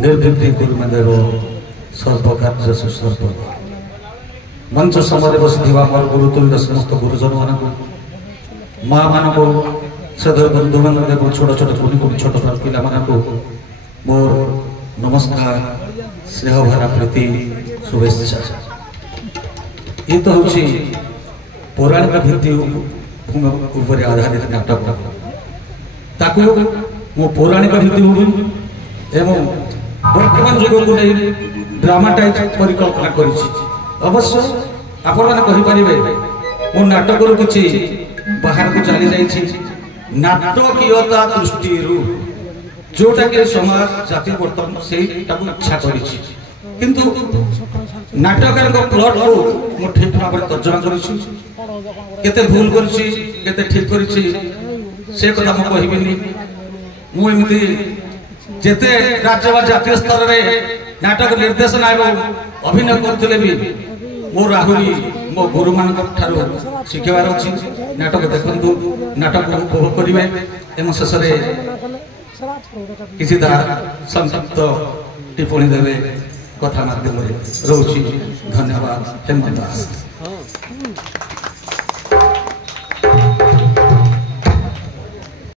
निर्विघ्न कुर्म देव सर्वकार्य सुसर्प मंच समय बसिथिबा मोर गुरुतुल्य समस्त गुरुजन मानक माँ मानक सदर बंधु मान छोट छोट कुनि कुनि छोट पिला मानक मोर नमस्कार स्नेह भरा प्रीति शुभेच्छा। ये तो हूँ पौराणिक भित्ति उपर आधारित नाटक ताकू मो पौराणिक भित्ति एवं वर्तमान जुग को नहीं ड्रामाटाइज परिकल्पना करिछि। अवश्य आपण माने कहि परिबे मो नाटक रु किछि बाहर को चली जाइछि नाटकीयता दृष्टिरू जोटा के समाज जाति वर्तमान सेटा को इच्छा करिछि किंतु नाटकर को प्लॉट को मो ठीक भाव में तर्जमा करिछि केते भूल करिछि केते ठीक करिछि से कथा मो कहिबिनी मु एमती जेते राज्य व जातीय स्तर रे नाटक निर्देशन एवं अभिनय करथिले भी मोर आहुरी मो गुरु मान ठारो शिखबार अछि। नाटक देखंतु नाटक उपभोग करिवे एवं शेष रे किसी संक्षिप्त टिप्पणी देवे कथा माध्यम रे रहउछि। धन्यवाद। हेमंत दास।